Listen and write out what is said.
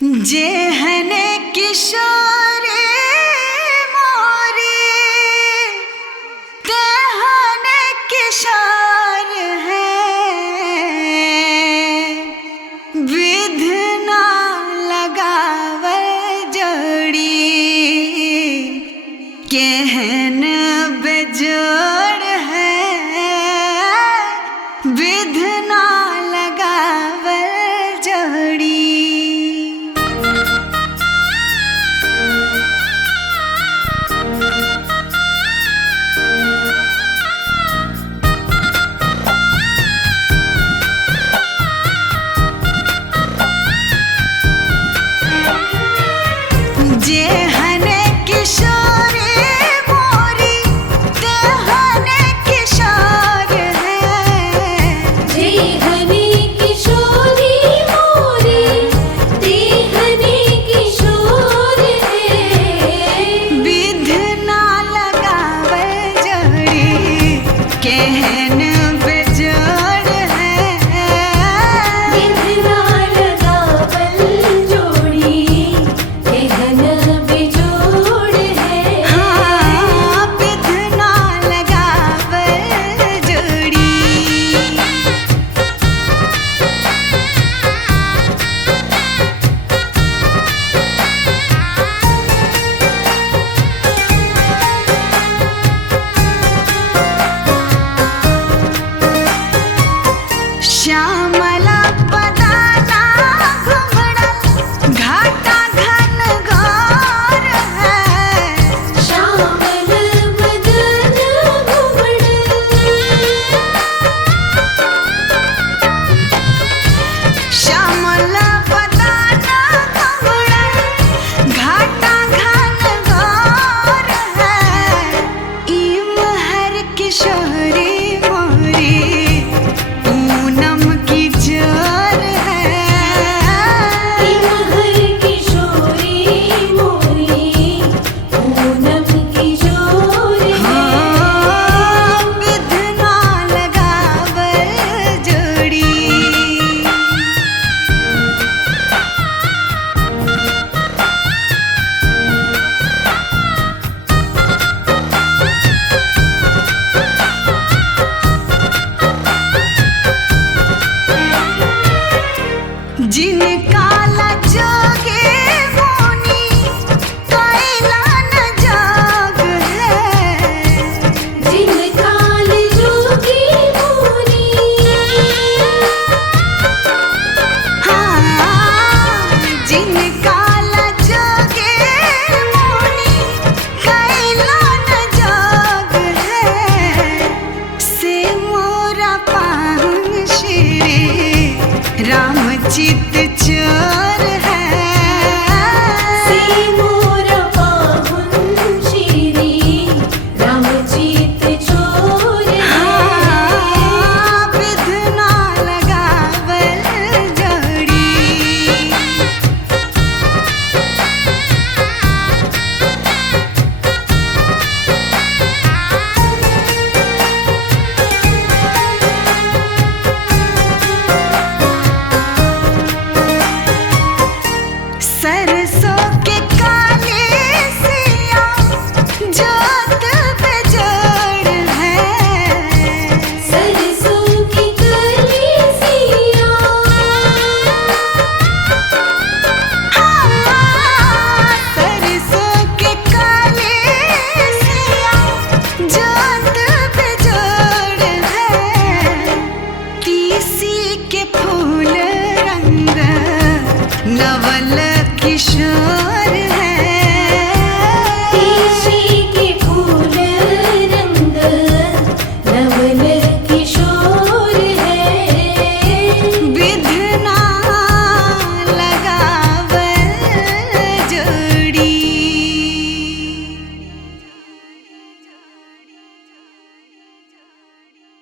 जेहने किशोरी मोरी तेहने किशोर है, विधना लगावल जोड़ी केहन बेजोड़ है, विधना लगावल जोड़ी। जेहने किशोरी मोरी तेहने किशोर है, जेहने किशोरी मोरी तेहने किशोर है, विधना लगावल जोड़ी केहन बेजोड़ है, विधना लगावल जोड़ी केहन बेजोड़ है। हाँ विधना लगावल जोड़ी। श्यामला बदाना घुंघरू घाटा घन घोर है, श्यामल बदन घुंघरू श्यामला बदाना घुंघरू घाटा घन घोर है, इमहर किशोरी मोरी पूनम की जोर है, इमहर किशोरी मोरी पूनम किशोर है, विधना लगावल जोड़ी। जिनका लजोगे मोनी कैला न जोग है, जिनका जोगी मोरी हाँ जिनका